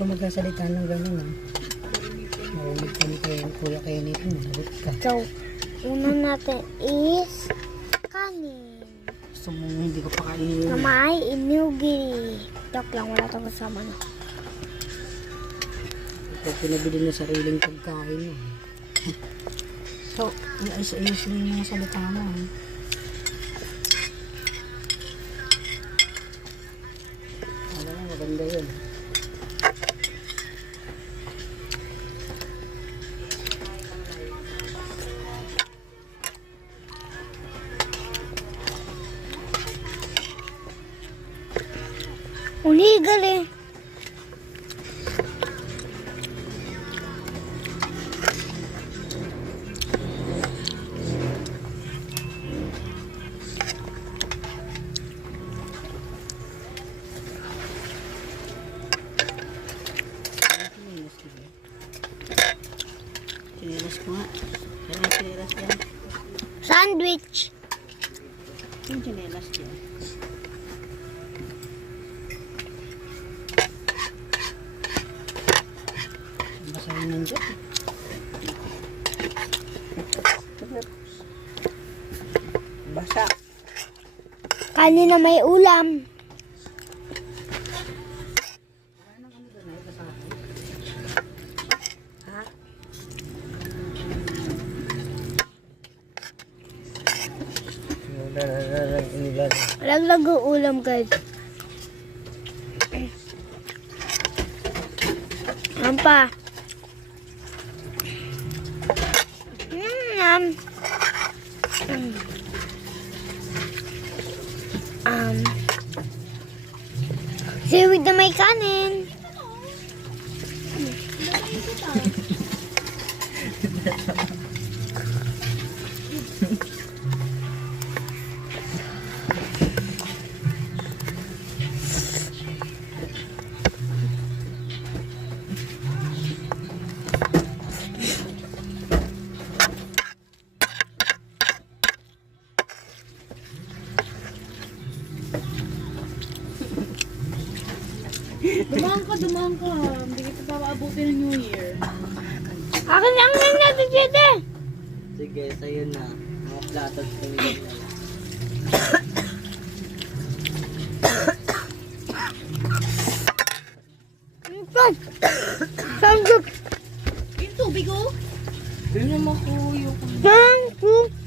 ka magkasalita ng gano'n ah. Marinig ka ni Kuya kayo nito, managot ka. So, una natin is kanin. Gusto mo hindi ko pa kainin. Na may inugiri. Joke lang, wala itong kasama na. Ikaw pinabili na sariling pagkain mo. So, iayos-ayos mo yung mga salita mo. Alam mo, maganda yun. Uligal eh. Sinilas ko nga. Kaya sinilas yan. Sandwich. Yung sinilas yan. Basahin nandiyan. Basa. Kanin na may ulam. Ha? Laglag ang ulam guys. Ano pa? Um, seaweed na may kanin. Dumaan ka. Hindi kita pa maabuti ng New Year. Akin lang lang natin dito. Sige, sa'yo na. Mga plato sa pamilya na lang. Sandwich. Yung tubig oh. Yun yung makuyo ko. Sandwich.